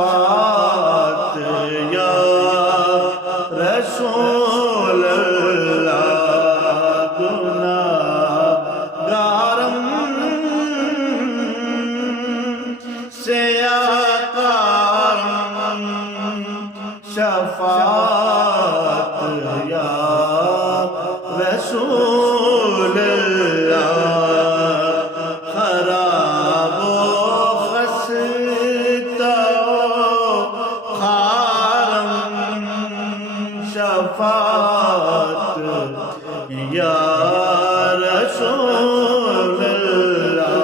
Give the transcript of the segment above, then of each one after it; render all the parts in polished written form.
شفاعت یا رسول اللہ گناہگارم سیاکارم شفاعت یا رسول اللہ شفاعت یا رسول اللہ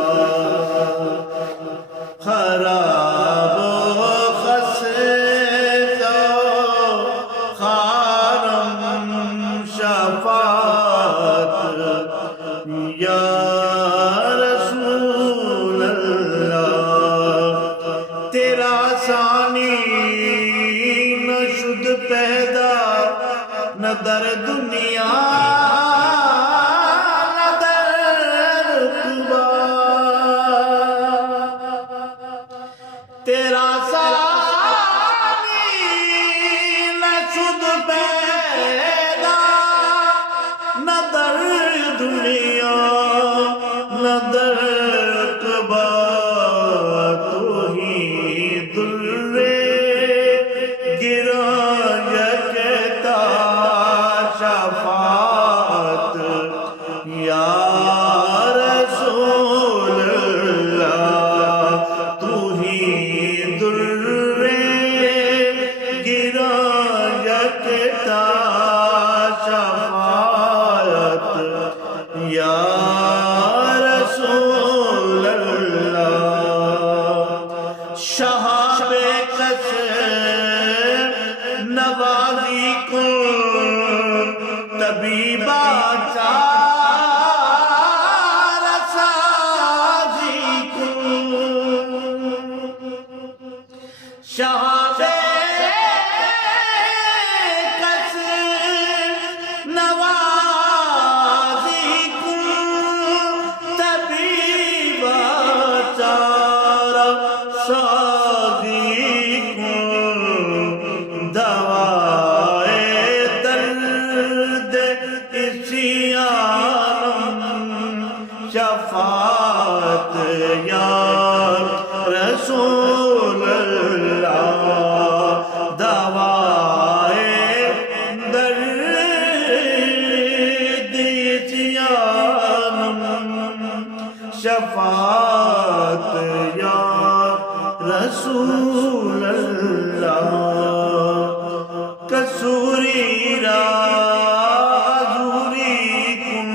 خراب و خست و خارم شفاعت یا رسول اللہ تیرا ثانی نہ شد پیدا نہ در دنیا نہ در رتبہ تیرا ثانی نہ شد پیدا نہ در دنیا نہ در رتبہ تو ہی در شفاعت یا رسول اللہ تو ہی در گرایکتا شفاعت یا رسول اللہ شہاب قصر نوازی کو طبیبہ چار سازی کن شہاب قصر نوازی کن طبیبہ چار سازی کن شفاعت یا رسول اللہ دوائے درد سیانم شفاعت یا رسول اللہ کسوری رازوری کن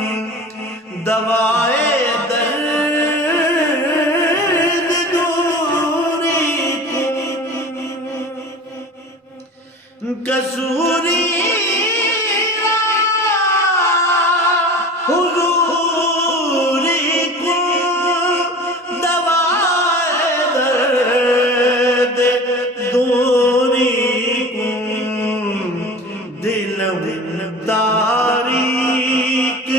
دوائے کسوری حضوری کو دوائے درد دوری کو دلم تاریک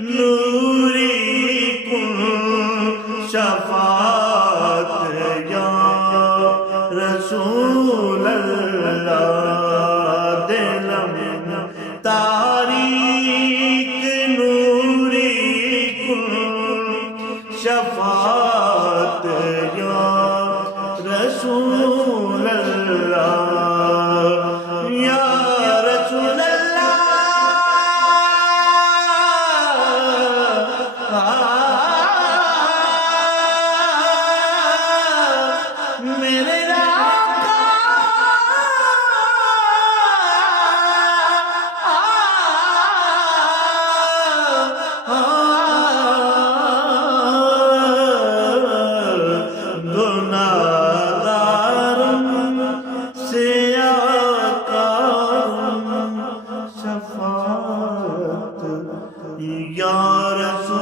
نوری کو شفاعت یا رسول اللہ تاریک نوری کن شفاعت یا رسول اللہ یا رسول اللہ یا رسول